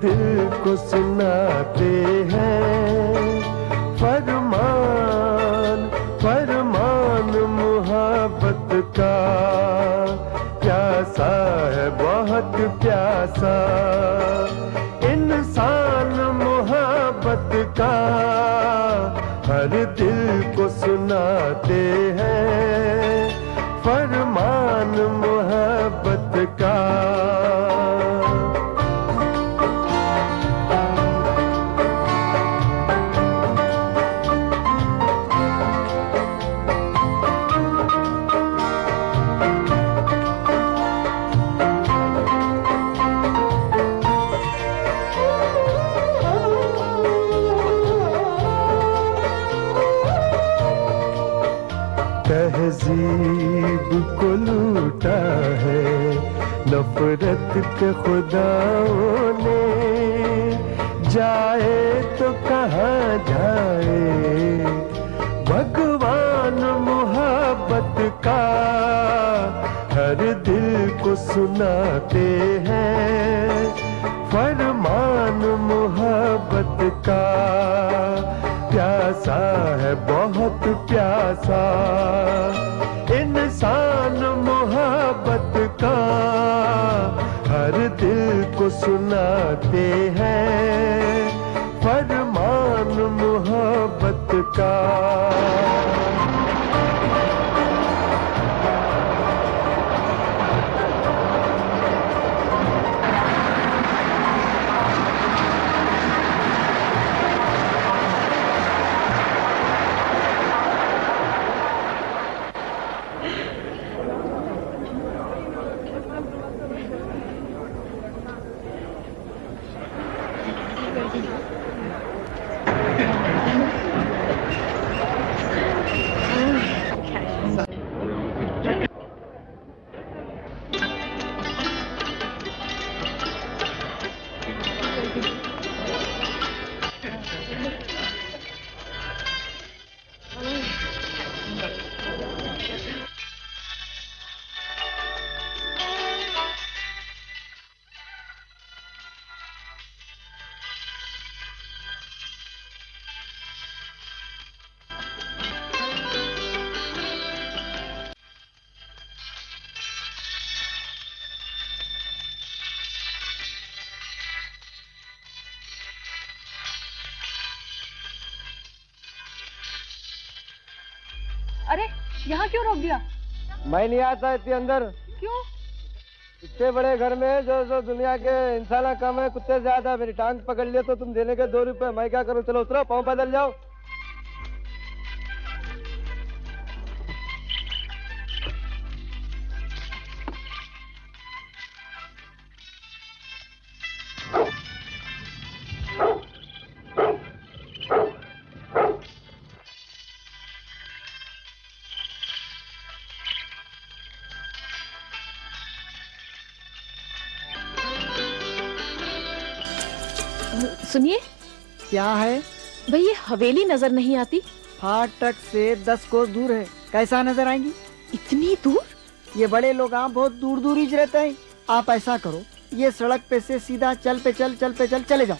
दिल को सुनाते हैं फरमान फरमान मोहब्बत का। प्यासा है बहुत प्यासा इंसान मोहब्बत का, हर दिल को सुनाते हैं फरमान मोहब्बत का। तहजीब को लूटा है नफरत के खुदाओं ने, जाए तो कहाँ जाए भगवान मोहब्बत का। हर दिल को सुनाते हैं फरमान मोहब्बत का। प्यासा है बहुत प्यासा इंसान मोहब्बत का, हर दिल को सुनाते हैं फरमान मोहब्बत का। अरे यहाँ क्यों रोक दिया? मैं नहीं आता इतने अंदर। क्यों? इतने बड़े घर में जो दुनिया के इंसान कम है, कुत्ते ज्यादा। मेरी टांग पकड़ लिया तो तुम देने के 2 रुपए, मैं क्या करूँ? चलो उतरो, पाँव पैदल जाओ। सुनिए। क्या है? भाई ये हवेली नजर नहीं आती। फाटक से 10 कोस दूर है। कैसा नजर आएंगी? इतनी दूर? ये बड़े लोग आप बहुत दूर दूर ही रहते हैं। आप ऐसा करो, ये सड़क पे से सीधा चल पे चल चले जाओ।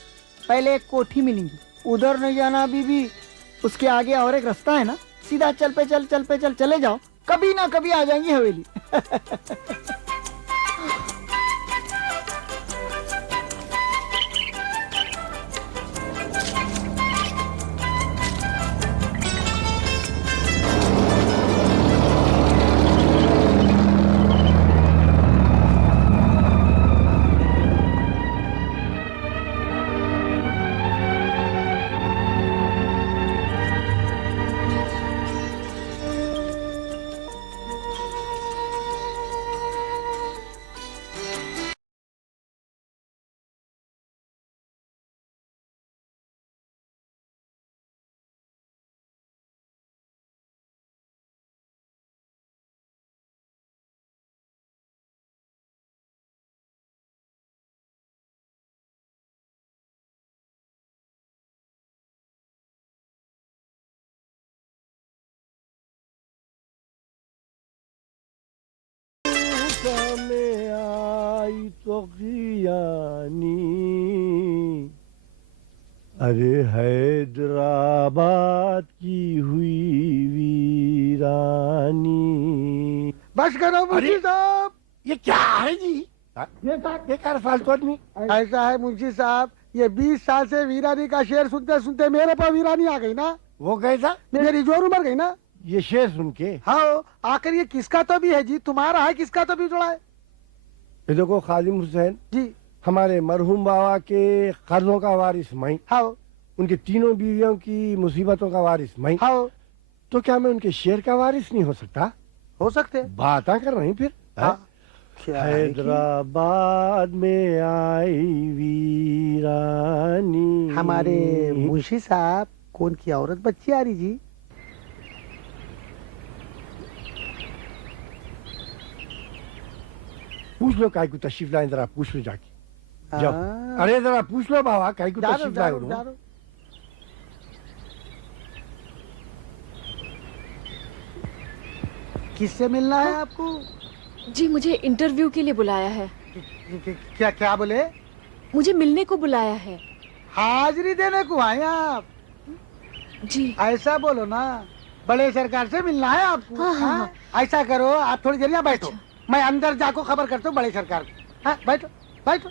पहले एक कोठी मिलेंगी, उधर नहीं जाना बीबी। उसके आगे और एक रास्ता है ना, सीधा चल पे चल चले जाओ। कभी ना कभी आ जाएंगी हवेली। में आई तो गियानी अरे हैदराबाद की हुई वीरानी। बस करो मुंशी साहब। ये क्या है जी? ये साहब ये क्या फालतू आदमी? ऐसा है मुंशी साहब, ये 20 साल से वीरानी का शेर सुनते सुनते मेरे पर वीरानी आ गई ना, वो कैसा? मेरी जोर उमर गई ना। ये शेर सुन के? हाँ, आखिर ये किसका तो भी है जी, तुम्हारा है किसका तो भी जुड़ा है ये देखो खालिम हुसैन, जी। हमारे मरहूम बाबा के कर्जों का वारिस मैं, हाँ उनके तीनों बीवियों की मुसीबतों का वारिस मैं, हाँ, तो क्या मैं उनके शेर का वारिस नहीं हो सकता? हो सकते। बात कर रही फिर? हाँ, क्या है कि- हैदराबाद में आई वीरानी। हमारे मुंशी साहब कौन की औरत बच्ची आ रही जी? पूछ लो काय को तशरीफ लाए, जरा पूछ लो जाके। जाओ। हाँ। अरे जरा पूछ लो बाबा काय को जा रहा तशरीफ हूँ, लाए जा रहा हूँ, जा उन्होंने। रहा हूँ। किससे मिलना है आपको? जी मुझे इंटरव्यू के लिए बुलाया है। क्या क्या बोले? मुझे मिलने को बुलाया है। हाजिरी देने को आए आप? जी ऐसा बोलो ना, बड़े सरकार से मिलना है आपको। हाँ, हाँ, हाँ? ऐसा करो, आप थोड़ी देर यहाँ बैठो, मैं अंदर जाको खबर करता हूँ बड़े सरकार को। हाँ, बैठो बैठो।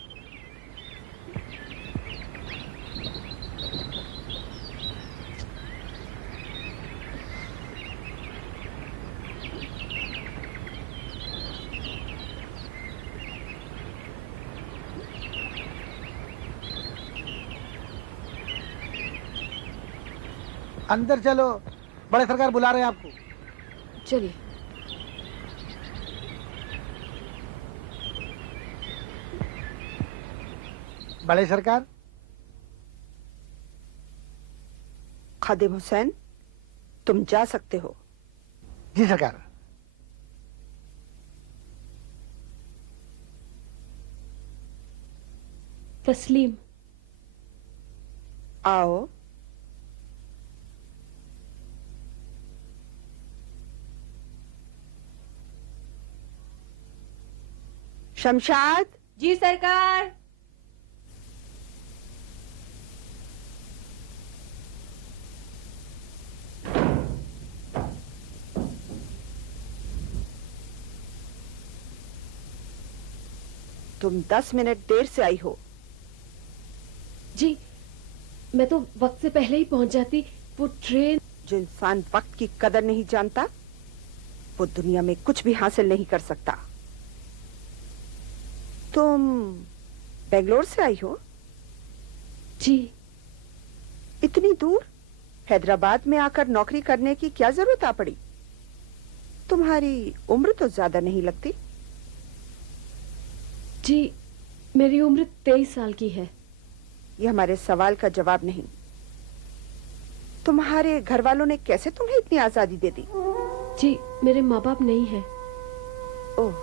अंदर चलो, बड़े सरकार बुला रहे हैं आपको। चलिए। बड़े सरकार। खादिम हुसैन, तुम जा सकते हो। जी सरकार। तस्लीम। आओ। शमशाद। जी सरकार। तुम 10 मिनट देर से आई हो। जी मैं तो वक्त से पहले ही पहुंच जाती, वो ट्रेन। जो इंसान वक्त की कदर नहीं जानता वो दुनिया में कुछ भी हासिल नहीं कर सकता। तुम बेंगलोर से आई हो? जी इतनी दूर हैदराबाद में आकर नौकरी करने की क्या जरूरत आ पड़ी? तुम्हारी उम्र तो ज्यादा नहीं लगती। जी मेरी उम्र 23 साल की है। ये हमारे सवाल का जवाब नहीं। तुम्हारे घर वालों ने कैसे तुम्हें इतनी आजादी दे दी? जी मेरे माँ बाप नहीं है। ओह,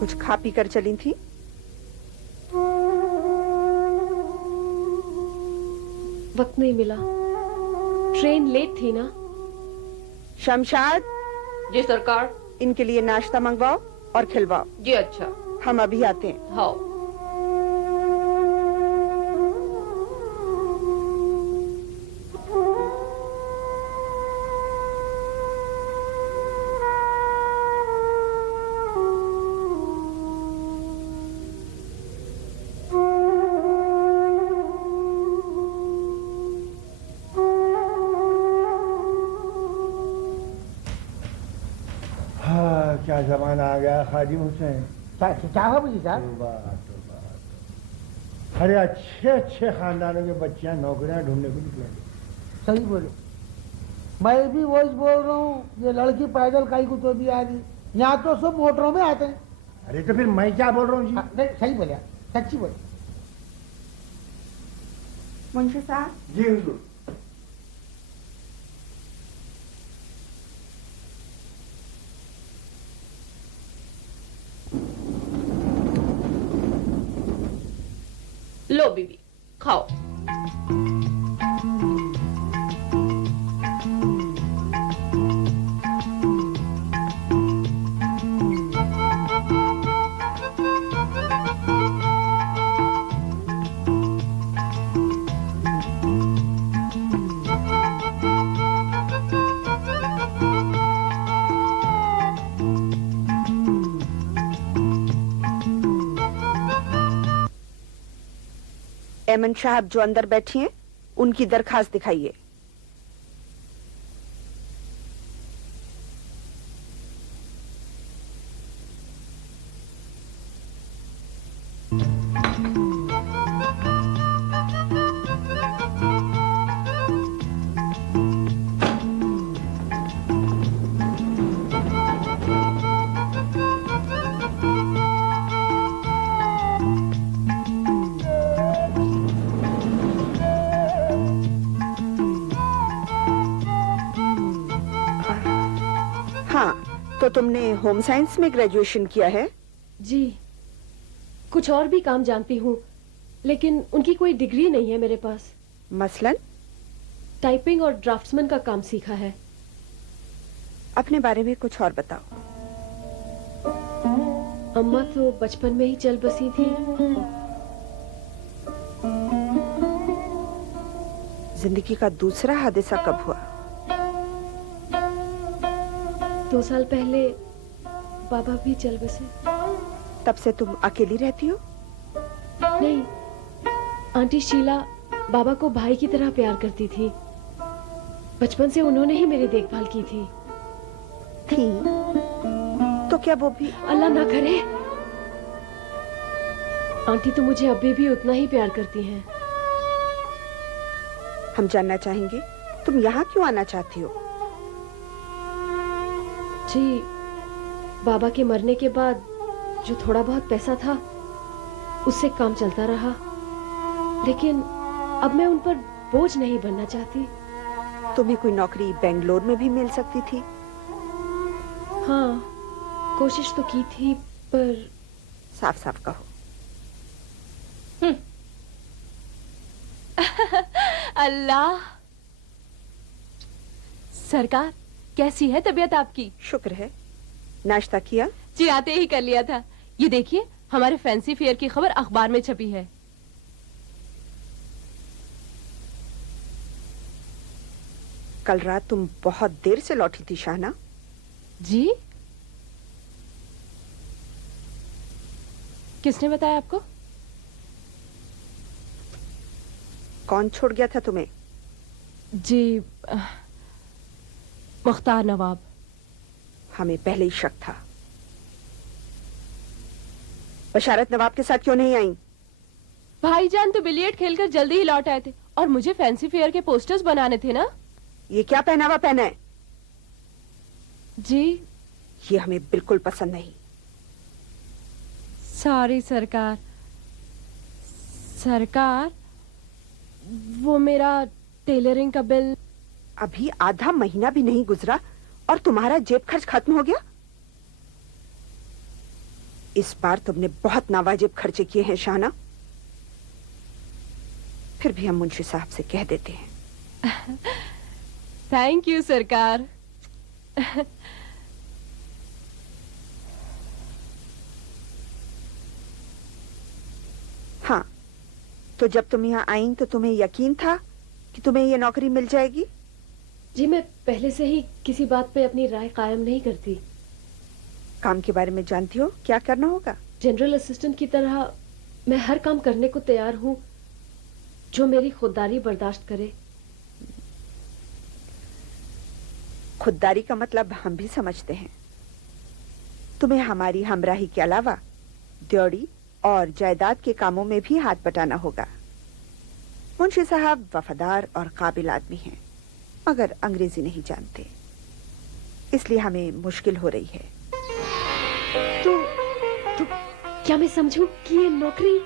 कुछ खा पी कर चली थी? वक्त नहीं मिला, ट्रेन लेट थी ना। शमशाद, जी सरकार। इनके लिए नाश्ता मंगवाओ और खिलवाओ। जी अच्छा। हम अभी आते हैं। हाँ। हाँ क्या जमाना आ गया खादिम हुसैन। क्या हुआ मुझे साहब? अरे अच्छे अच्छे खानदानों के बच्चियां नौकरियां ढूंढने को निकले। सही बोले, मैं भी वही बोल रहा हूँ, ये लड़की पैदल काई को तो भी आ रही, यहाँ तो सब मोटरों में आते हैं। अरे तो फिर मैं क्या बोल रहा हूँ जी? हाँ, नहीं सही बोले, सच्ची बोले। मुंशी साहब, जी हुजूर। लो बीबी खाओ। एमन साहब जो अंदर बैठी हैं, उनकी दरखास्त दिखाइए। हाँ, तो तुमने होम साइंस में ग्रेजुएशन किया है? जी, कुछ और भी काम जानती हूँ, लेकिन उनकी कोई डिग्री नहीं है मेरे पास। मसलन? टाइपिंग और ड्राफ्ट्समैन का काम सीखा है। अपने बारे में कुछ और बताओ। अम्मा तो बचपन में ही चल बसी थी। जिंदगी का दूसरा हादसा कब हुआ? 2 साल पहले बाबा भी चल बसे। तब से तुम अकेली रहती हो? नहीं, आंटी शीला बाबा को भाई की तरह प्यार करती थी। बचपन से उन्होंने ही मेरी देखभाल की थी। तो क्या वो भी? अल्लाह ना करे। आंटी तो मुझे अभी भी उतना ही प्यार करती हैं। हम जानना चाहेंगे, तुम यहाँ क्यों आना चाहती हो? जी, बाबा के मरने के बाद जो थोड़ा बहुत पैसा था, उससे काम चलता रहा। लेकिन अब मैं उन पर बोझ नहीं बनना चाहती। तुम्हें कोई नौकरी बेंगलोर में भी मिल सकती थी। हाँ, कोशिश तो की थी, पर साफ साफ कहो। अल्लाह। सरकार, कैसी है तबीयत आपकी? शुक्र है। नाश्ता किया? जी, आते ही कर लिया था। ये देखिए, हमारे फैंसी फेयर की खबर अखबार में छपी है। कल रात तुम बहुत देर से लौटी थी शाहना। जी? किसने बताया आपको? कौन छोड़ गया था तुम्हें? जी, मुख्तार नवाब। हमें पहले ही शक था। बशारत नवाब के साथ क्यों नहीं आई? भाईजान तो बिलियर्ड खेलकर जल्दी ही लौट आए थे, और मुझे फैंसी फेयर के पोस्टर्स बनाने थे ना। ये क्या पहनावा पहना है? जी, ये हमें बिल्कुल पसंद नहीं। सॉरी सरकार। सरकार, वो मेरा टेलरिंग का बिल। अभी आधा महीना भी नहीं गुजरा और तुम्हारा जेब खर्च खत्म हो गया। इस बार तुमने बहुत नावाजिब खर्चे किए हैं शाहना। फिर भी हम मुंशी साहब से कह देते हैं। थैंक यू सरकार। हाँ, तो जब तुम यहाँ आई तो तुम्हें यकीन था कि तुम्हें ये नौकरी मिल जाएगी? जी, मैं पहले से ही किसी बात पे अपनी राय कायम नहीं करती। काम के बारे में जानती हो क्या करना होगा? जनरल असिस्टेंट की तरह मैं हर काम करने को तैयार हूँ जो मेरी खुददारी बर्दाश्त करे। खुददारी का मतलब हम भी समझते हैं। तुम्हें हमारी हमराही के अलावा ड्योढ़ी और जायदाद के कामों में भी हाथ बटाना होगा। मुंशी साहब वफादार और काबिल आदमी हैं, मगर अंग्रेजी नहीं जानते, इसलिए हमें मुश्किल हो रही है। तो क्या मैं समझूं कि ये नौकरी?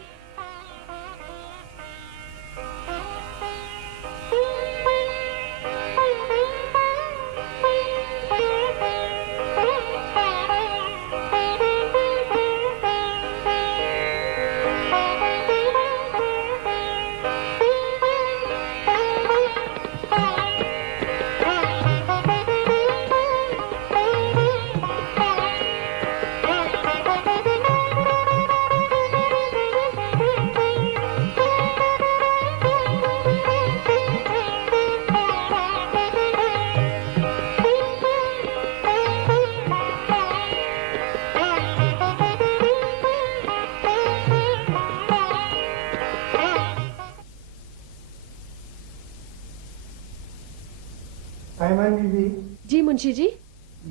ऐमन बीबी, जी मुंशी जी।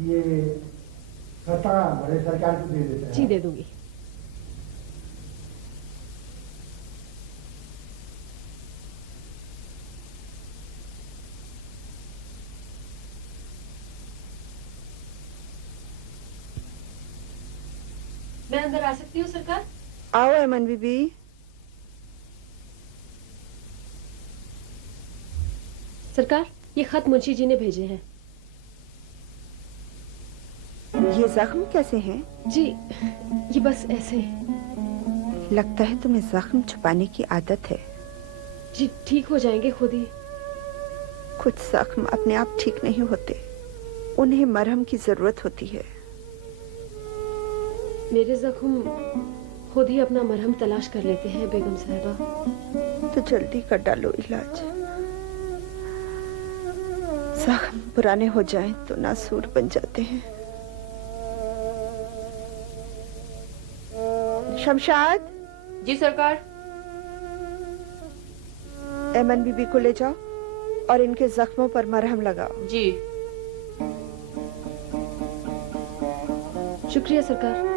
ये खता बड़े सरकार को दे देते हैं। जी दे दूंगी। मैं अंदर आ सकती हूँ सरकार? आओ अमन बीबी। सरकार, ये खत मुंशी जी ने भेजे हैं। ये जख्म कैसे हैं? जी, ये बस ऐसे। लगता है तुम्हें जख्म छुपाने की आदत है। जी ठीक हो जाएंगे खुद ही। कुछ जख्म अपने आप ठीक नहीं होते, उन्हें मरहम की जरूरत होती है। मेरे जख्म खुद ही अपना मरहम तलाश कर लेते हैं बेगम साहिबा। तो जल्दी कर डालो इलाज। जख्म पुराने हो जाएं तो नासूर बन जाते हैं। शमशाद। जी सरकार। एमन बीबी को ले जाओ और इनके जख्मों पर मरहम लगाओ। जी। शुक्रिया सरकार।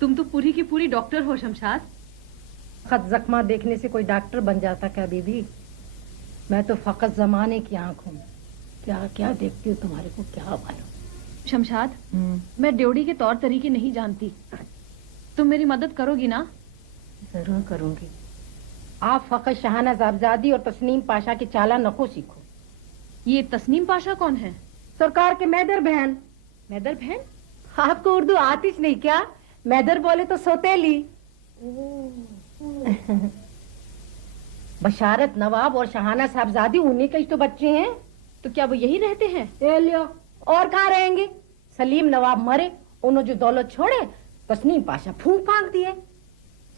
तुम तो पूरी की पूरी डॉक्टर हो शमशाद। खत जख्मा देखने से कोई डॉक्टर बन जाता क्या बीबी? मैं तो फकत जमाने की आंख हूँ। क्या क्या देखती हूँ तुम्हारे को क्या मालूम। शमशाद, मैं ड्योढ़ी के तौर तरीके नहीं जानती, तुम मेरी मदद करोगी ना? जरूर करूंगी। आप फकत शाहाना साहबजादी और तस्नीम पाशा के चाला नको सीखो। ये तस्नीम पाशा कौन है? सरकार के मैदर बहन। मैदर बहन? आपको उर्दू आती नहीं क्या? मैदर बोले तो सोतेली। बशारत नवाब और शाहाना साहबजादी उन्हीं के ही तो बच्चे हैं। तो क्या वो यही रहते हैं? ए लियो, और कहाँ रहेंगे? सलीम नवाब मरे, उन्होंने जो दौलत छोड़े तस्नीम पाशा फूंक फांक दिए।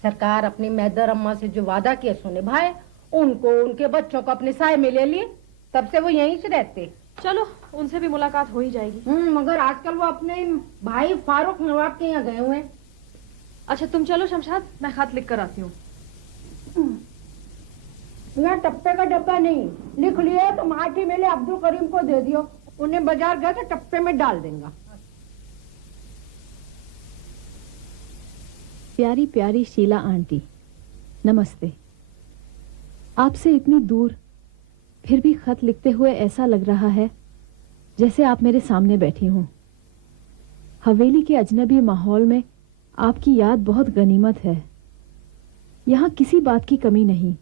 सरकार अपनी मैदर अम्मा से जो वादा किया सो निभाए, उनको उनके बच्चों को अपने साए में ले लिए, तब से वो यहीं से रहते। चलो उनसे भी मुलाकात हो ही जाएगी। मगर आजकल वो अपने भाई फारूक नवाब के यहाँ गए हुए हैं। अच्छा तुम चलो शमशाद, मैं खत लिख कर आती हूँ। यहाँ टप्पे का डब्बा नहीं, लिख लिया तो माटी मेले अब्दुल करीम को दे दियो, उन्हें बाजार गए तो टप्पे में डाल देंगे। प्यारी प्यारी शीला आंटी, नमस्ते। आपसे इतनी दूर फिर भी खत लिखते हुए ऐसा लग रहा है जैसे आप मेरे सामने बैठी हों। हवेली के अजनबी माहौल में आपकी याद बहुत गनीमत है। यहाँ किसी बात की कमी नहीं,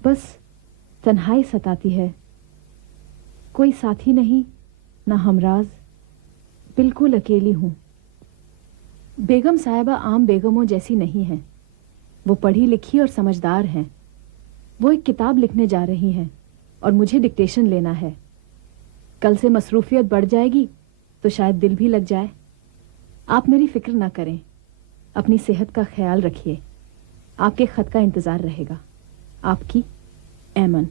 बस तन्हाई सताती है। कोई साथी नहीं, ना हमराज, बिल्कुल अकेली हूँ। बेगम साहिबा आम बेगमों जैसी नहीं हैं। वो पढ़ी लिखी और समझदार हैं। वो एक किताब लिखने जा रही हैं और मुझे डिक्टेशन लेना है। कल से मसरूफियत बढ़ जाएगी तो शायद दिल भी लग जाए। आप मेरी फिक्र ना करें, अपनी सेहत का ख्याल रखिए। आपके खत का इंतजार रहेगा। आपकी ऐमन।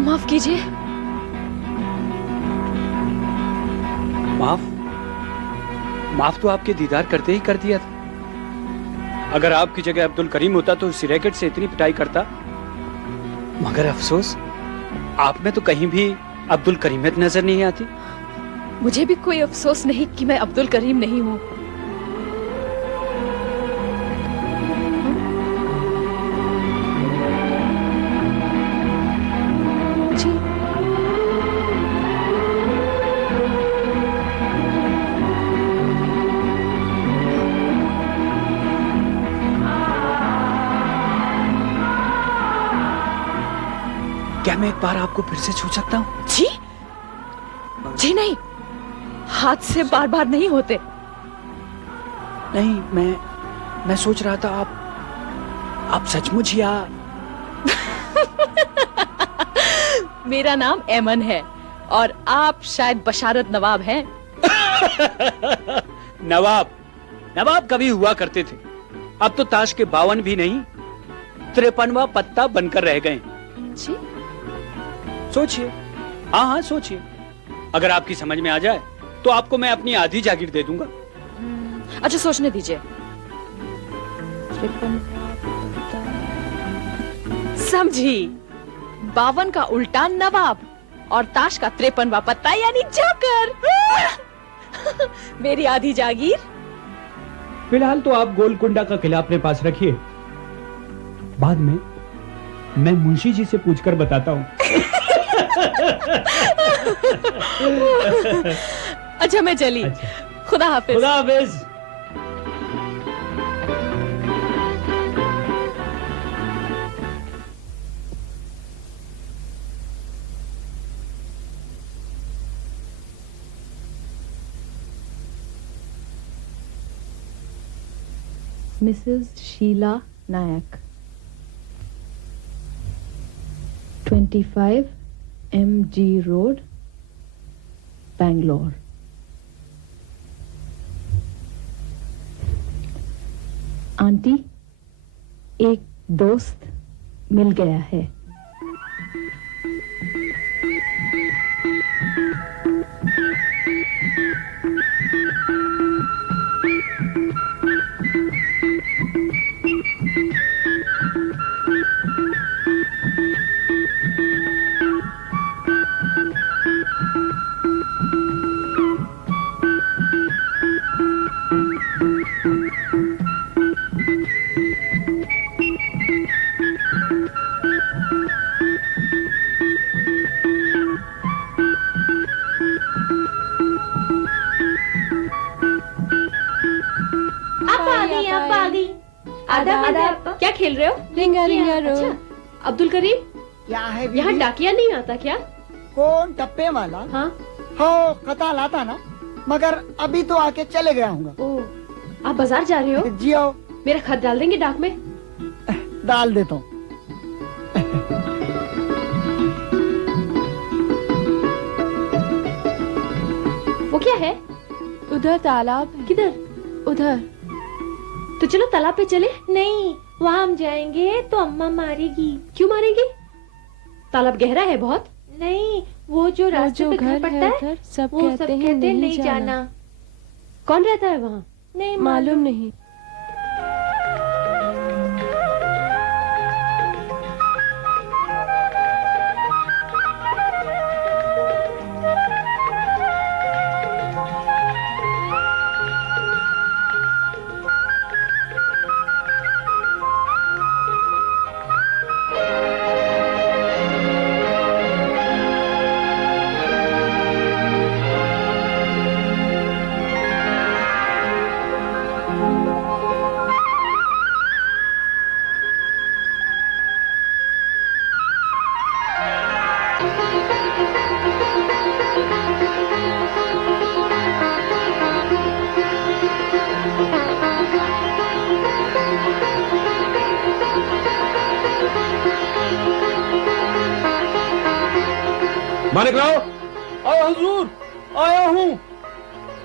माफ कीजिए। माफ तो आपके दीदार करते ही कर दिया था। अगर आपकी जगह अब्दुल करीम होता तो इस रैकेट से इतनी पिटाई करता। मगर अफसोस, आप में तो कहीं भी अब्दुल करीमियत नजर नहीं आती। मुझे भी कोई अफसोस नहीं कि मैं अब्दुल करीम नहीं हूँ। जी क्या मैं एक बार आपको फिर से छू सकता हूँ? जी जी नहीं, हाथ से बार बार नहीं होते। नहीं, मैं सोच रहा था आप सचमुच या मेरा नाम ऐमन है और आप शायद बशारत नवाब हैं। नवाब नवाब कभी हुआ करते थे, अब तो ताश के 52 भी नहीं 53वां पत्ता बनकर रह गए। जी? सोचिए, हाँ हाँ सोचिए, अगर आपकी समझ में आ जाए तो आपको मैं अपनी आधी जागीर दे दूंगा। अच्छा सोचने दीजिए। समझी, 52 का उल्टा नवाब और ताश का 53वां पत्ता यानी जोकर। मेरी आधी जागीर। फिलहाल तो आप गोलकुंडा का किला अपने पास रखिए, बाद में मैं मुंशी जी से पूछकर बताता हूँ। अच्छा मैं चली। अच्छा। खुदा हाफिज। खुदा हाफिज। मिसेस शीला नायक, 25 MG रोड, बैंगलोर। आंटी, एक दोस्त मिल गया है। क्या खेल रहे हो? रिंगा रिंगा रो। अच्छा, अब्दुल करीम, क्या है यहाँ बीबी? डाकिया नहीं आता क्या? कौन टप्पे वाला? हाँ। हो खता लाता ना, मगर अभी तो आके चले गया हूँ। ओ, आप बाजार जा रहे हो? जी आओ, मेरा खत डाल देंगे डाक में? डाल देता हूँ। वो क्या है? उधर तालाब है। किधर? उधर। तो चलो तालाब पे चले। नहीं, वहाँ हम जाएंगे तो अम्मा मारेगी। क्यों मारेंगी? तालाब गहरा है बहुत। नहीं, वो जो रास्ते जो पे घर घर पड़ता है है, उधर सब वो सब कहते हैं कहते नहीं जाना। कौन रहता है वहाँ? नहीं मालूम नहीं। मालिक राव, आया हुजूर, आया हूँ।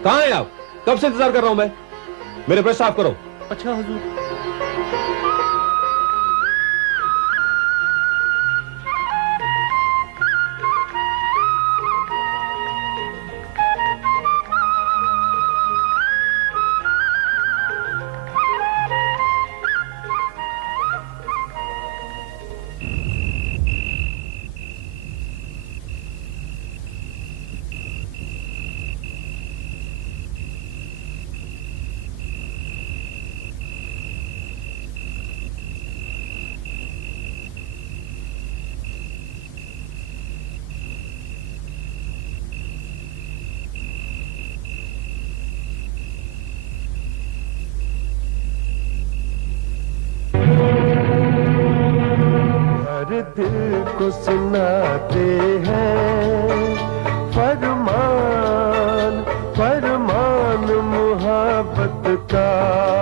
कहाँ हैं आप? कब से इंतजार कर रहा हूँ मैं। मेरे ब्रश साफ करो। अच्छा हुजूर। दिल को सुनाते हैं फरमान फरमान मुहब्बत का।